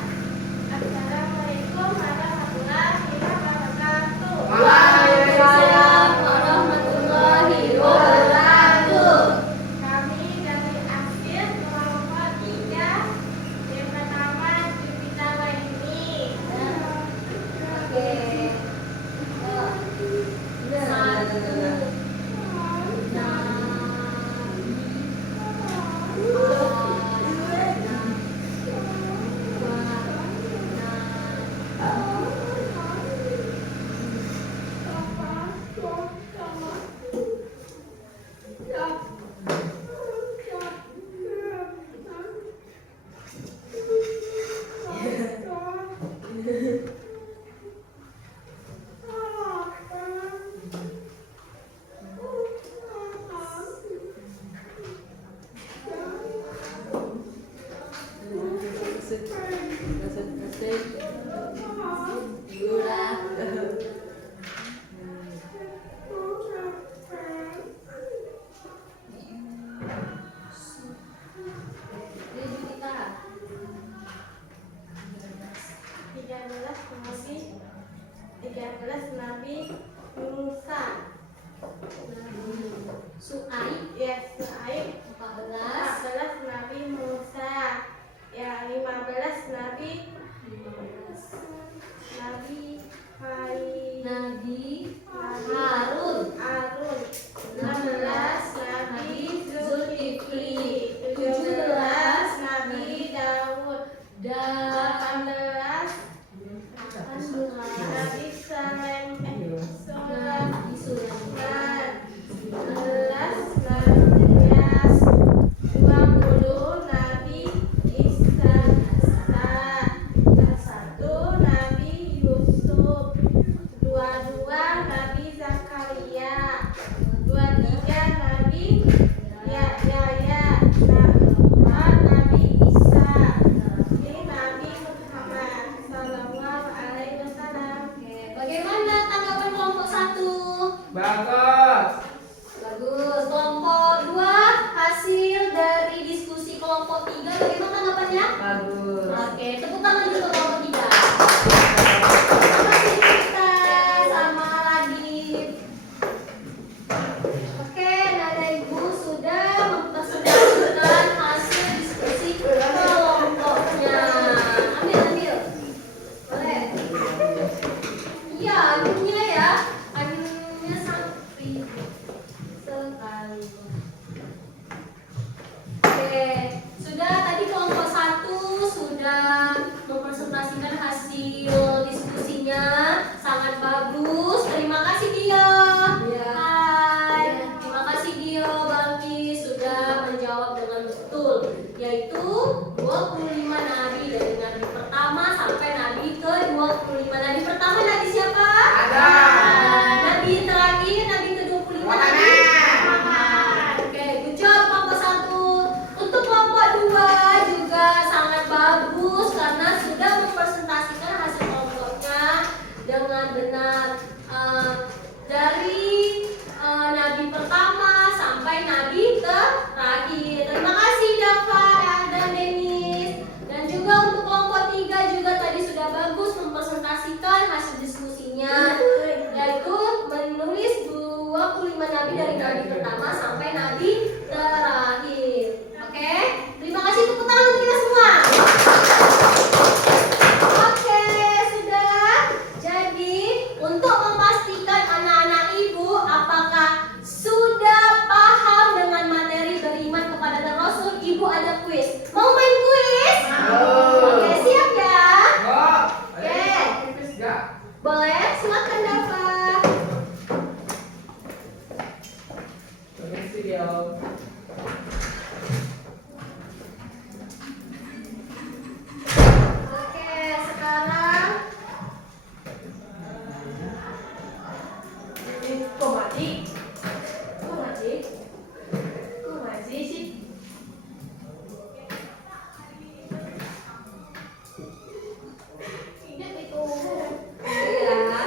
Assalamualaikum warahmatullahi wabarakatuh. Waalaikumsalam warahmatullahi wabarakatuh. Kami dari hasil kelompok 3. Yang pertama Jupita ini. Oke. Satu. Nabi Musa. Su'aib. Ya, Su'aib. 14. 14 Nabi Musa. Ya, 15 Nabi Harun. 16 Nabi Zulkifli. 17 Nabi Daud. 18 Nabi Sulaiman. 19 Nabi Ilyas. 20 Nabi Isa. 1 Nabi Yusuf. 22 Nabi Zakaria. 23 Nabi Yahya. 4 Nabi Isa. 5 Nabi Muhammad Sallallahu Alaihi Wasallam. Oke, bagaimana tanggapan kelompok 1? Bagus. Bagus. Kelompok 2, hasil dari diskusi kelompok 3 bagaimana tanggapannya? Bagus. Oke, tepuk tangan dulu untuk kelompok 3. Terima kasih kita sama Radif. Oke, Nada Ibu sudah mempresentasikan hasil diskusi kelompoknya. Ambil. Boleh. Iya, akhirnya ya. Akhirnya sampai sekali. Oke, sudah tadi kelompok 1 sudah mempresentasikan hasil diskusinya, sangat bagus. Terima kasih Dio. Hai. Terima kasih Dio, Balki sudah menjawab dengan betul, yaitu 25 nabi dari nabi pertama sampai nabi ke-25. Nabi pertama nabi siapa? Nabi terakhir nabi ke-25 nabi Muhammad. Oke, good job kelompok 1. Untuk kelompok 2 juga sangat bagus karena sudah mempresentasikan hasil kelompoknya dengan benar. Dari nabi pertama sampai nabi terakhir. Terima kasih Dava dan Denis. Dan juga untuk kelompok 3 juga tadi sudah bagus mempresentasikan hasil diskusinya, yaitu menulis 25 nabi dari nabi pertama sampai nabi Oke, sekarang kok mati? Kok mati? Kok mati sih? Ingat itu. Ya.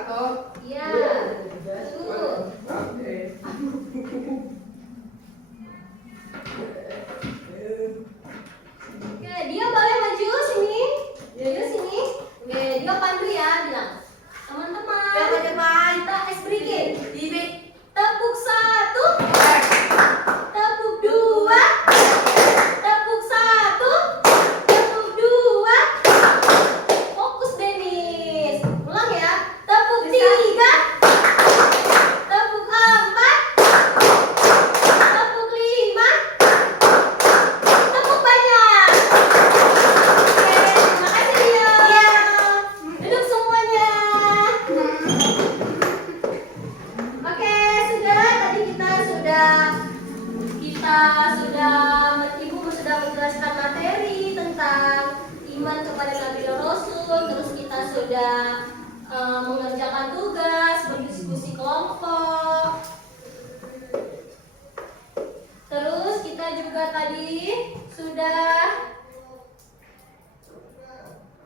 atau Iya. Tunggu. Oke. Oke, dia boleh maju sini. Dia sini. Oke, dia pandu ya, bilang. Teman-teman, kita ice breaking. Tepuk 1, tepuk 2, tepuk 1, tepuk 2. Fokus Denis. Ulang ya. Tepuk 3, tepuk 4, tepuk 5, tepuk banyak. Oke, terima kasih ya. Duduk semuanya. Oke, sudah tadi kita sudah Ibu sudah menjelaskan materi tentang iman kepada Nabi dan Rasul. Terus kita sudah mengerjakan tugas, berdiskusi kelompok. Terus kita juga tadi sudah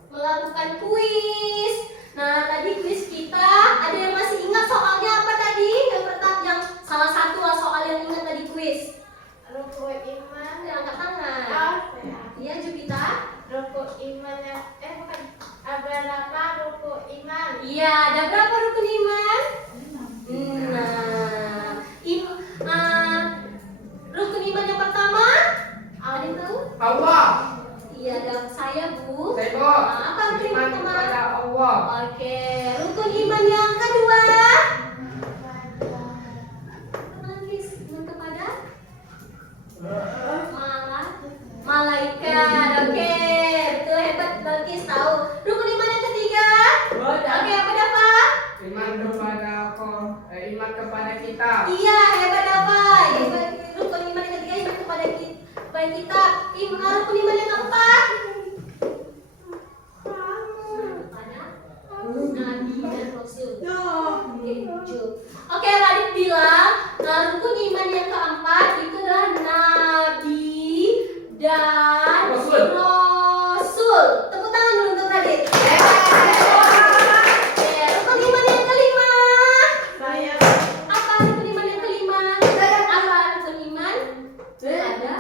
melakukan kuis. Nah, tadi kuis kita ada yang masih ingat soalnya apa tadi? Yang pertama, yang salah satu lah soal yang ingat tadi kuis. Rukun iman. Angkat tangan. Iya, Jupita. Rukun iman yang bukan. Berapa rukun iman? Iya, ada berapa rukun iman? Nah, rukun iman yang pertama, ada yang tahu? Allah. Iya, ada saya, Bu. Sebo. Nah, apa rukun iman Iman pertama? kepada Allah. Oke, rukun iman yang kedua. Iman kepada malaikat. Oke, betul, hebat Balkis tahu. Rukun iman yang ketiga. Oke, apa dapat? Iman kepada kita. Iya, hebat apa? Rukun iman yang ketiga iman kepada kita. Rukun iman yang keempat. Kepada Nabi dan Rasul. Oke, Radit bilang, rukun iman yang keempat itu adalah Nabi dan Rasul. Tepuk tangan dulu untuk Radit. Oke, rukun iman yang kelima. Apa rukun iman yang kelima? Apa rukun iman? Ada.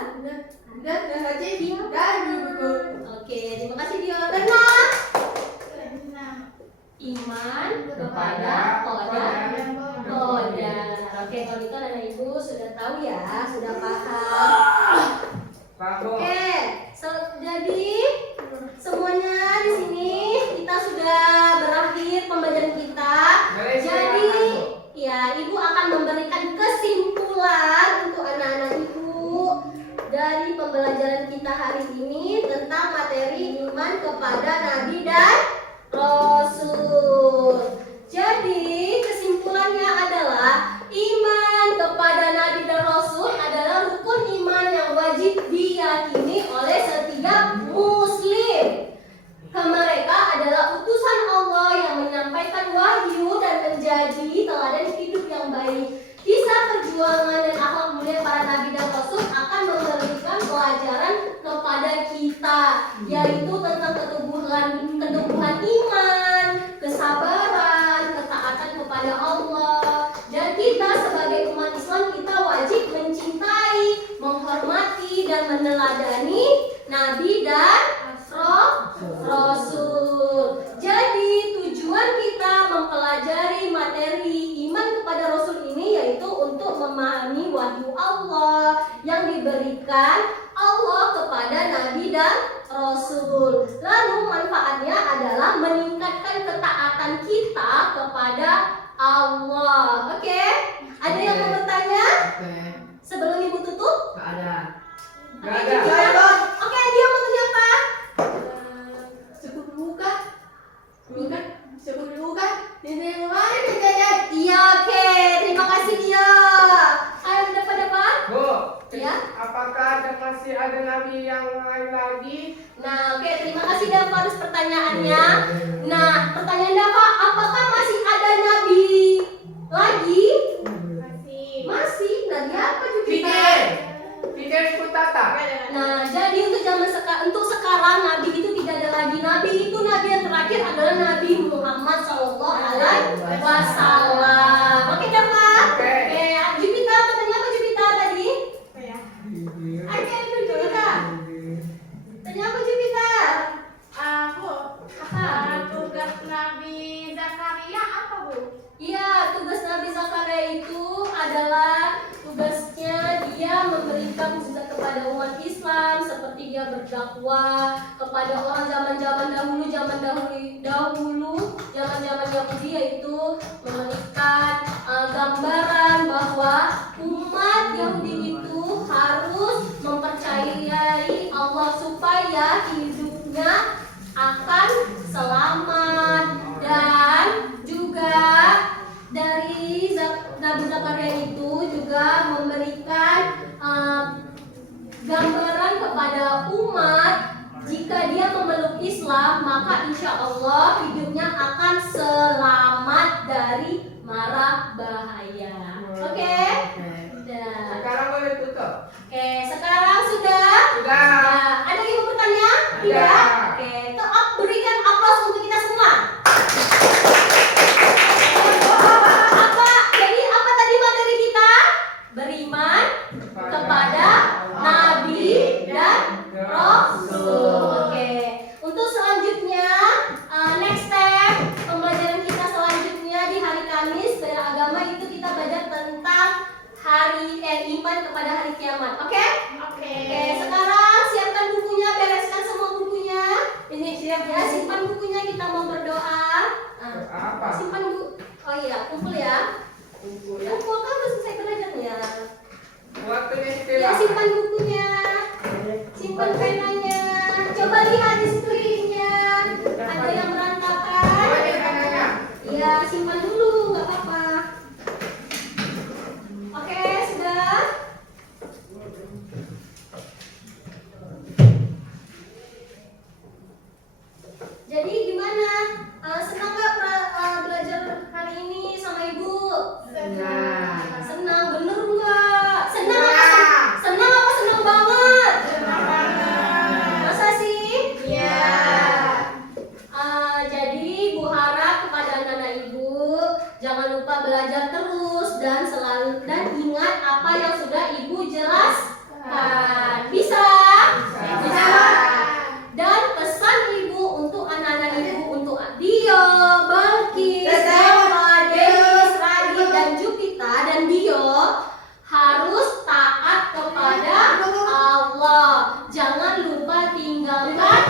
Oke, terima kasih Dio. Keenam. Iman kepada Qadar. Oke, kalau gitu anak ibu sudah tahu ya, sudah paham. Oke, jadi semuanya di sini kita sudah berakhir pembelajaran kita. Jadi ya, ibu akan memberikan kesimpulan untuk anak-anak ibu dari pembelajaran kita hari ini tentang materi iman kepada Nabi dan Rasul. Jadi kesimpulannya adalah iman kepada Nabi dan Rasul adalah rukun iman yang wajib diyakini oleh setiap muslim. Mereka adalah utusan Allah yang menyampaikan wahyu dan menjadi teladan hidup yang baik. Kisah perjuangan dan akhlak mulia para Nabi dan Rasul akan memberikan pelajaran kepada kita, yaitu tentang keteguhan iman, kesabaran, ketaatan kepada Allah. Dan kita sebagai umat Islam, kita wajib mencintai, menghormati, dan meneladani Nabi dan Rasul. Jadi tujuan kita mempelajari materi iman kepada Rasul ini yaitu untuk memahami wahyu Allah yang diberikan Allah kepada Nabi dan Rasul. Lalu manfaatnya adalah meningkatkan ketaatan kita kepada Allah. Oke? Ada yang mau bertanya? Sebelum ibu tutup? Nggak ada. Oke, dia mau tanya apa? Iya, oke. Terima kasih dia. Ayo dapat. Bu, Ya. apakah masih ada nabi yang lain lagi? Nah, oke. Terima kasih Dava atas pertanyaannya. Nah, pertanyaan Dava, apakah masih ada nabi lagi? Masih. Nabi apa juga? Pikir Putata. Nah, jadi untuk sekarang nabi itu tidak ada lagi. Nabi itu nabi yang terakhir adalah Nabi Muhammad SAW. wassalam. Oke kan Pak? Oke. Jupita, tanya apa Jupita tadi? Oke, itu Jupita. Tanya apa Jupita? Apa? Tugas Nabi Zakaria apa, Bu? Iya, tugas Nabi Zakaria itu adalah tugasnya dia memberikan mukjizat kepada umat Islam, seperti dia berdakwah kepada orang zaman-zaman dahulu, zaman-zaman Yahudi, yaitu memberikan gambaran bahwa umat Yahudi itu harus mempercayai Allah supaya hidupnya akan selamat. Dan juga dari Nabi Zakaria itu juga memberikan gambaran kepada umat, jika dia memeluk Islam maka insya Allah hidupnya akan selamat dari mara bahaya. Oke? Sudah. Sekarang boleh tutup. Oke, sekarang sudah? Sudah. Nah, ada yang mau bertanya? Tidak? Oke, berikan aplaus untuk kita semua. Apa tadi materi kita? Beriman kepada Nabi dan Rasul. Oke, untuk selanjutnya, next step pembelajaran kita selanjutnya di hari Kamis beragama itu kita belajar tentang iman kepada hari kiamat. Oke? Oke, sekarang siapkan bukunya, bereskan semua bukunya. Ini siap ya, simpan bukunya, kita mau berdoa. Apa? Simpan buku. Oh iya, kumpul ya. Kumpul kan udah selesai belajarnya. Waktunya Ya, istirahat. simpan bukunya. Simpan penanya. Coba lihat di sekelilingnya. Ada yang berantakan. Boleh penanya? Iya, simpan dulu, nggak apa-apa. Oke, sudah. Jadi gimana? Senang nggak belajar hari ini sama ibu? Senang, bener nggak? Senang apa? Senang apa senang banget? Masa sih? Iya. Jadi ibu harap kepada anak-anak ibu jangan lupa belajar terus dan ingat apa yang sudah ibu jelaskan. Bisa? Bisa. Dan pesan ibu untuk anak-anak ibu, untuk Dio, Balkis, Eva, Denis, Radit, dan Jupita dan Dio harus taat kepada Allah. Jangan lupa tinggalkan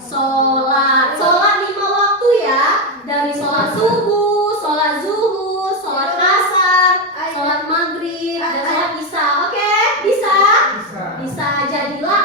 sholat. Sholat 5 waktu ya, dari sholat subuh, sholat zuhur, sholat asar, sholat maghrib, dan sholat isya. Oke? Bisa? Bisa. Jadilah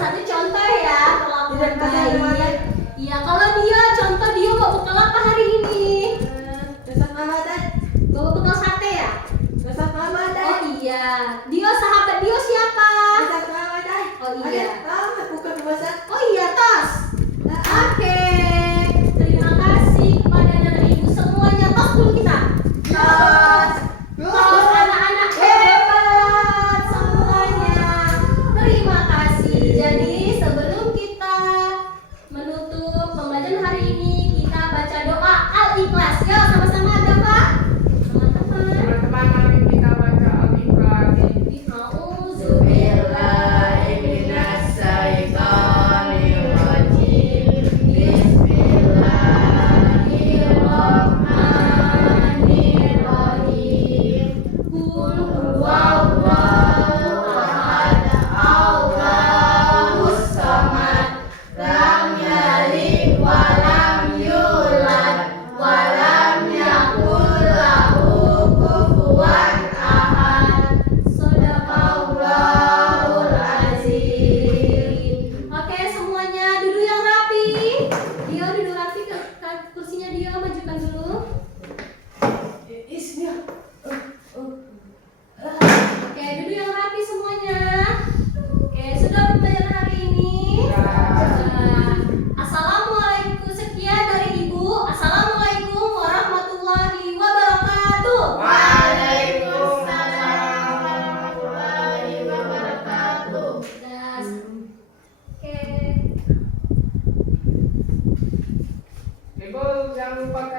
satu contoh ya perlakuan baik. Iya, kalau dia contoh dia mau bekal apa hari ini? Besok Ramadan. Bawa bekal sate ya? Besok Ramadan. Oh iya. Dio sahabat Dio siapa? Besok Ramadan. Oh iya. Bukan puasa. Oh iya, tos. Oke. Terima kasih kepada anak ibu semuanya. Tos dulu kita. Tos. Tos anak-anak hebat semuanya. Terima kasih. Jadi sebelum kita menutup pembelajaran hari ini, kita baca doa Al-Ikhlas. Ya, sama-sama ada Pak? Teman-teman. Teman-teman, mari kita baca Al-Ikhlas. Oke, semuanya duduk yang rapi. Dio duduk rapi ke kursinya, Dio majukan dulu. Oke, duduk yang rapi semuanya. Oke, sudah pembelajaran hari ini. Assalamualaikum, sekian dari Ibu. Assalamualaikum warahmatullahi wabarakatuh. Das. Oke. Ibu jangan lupa kasih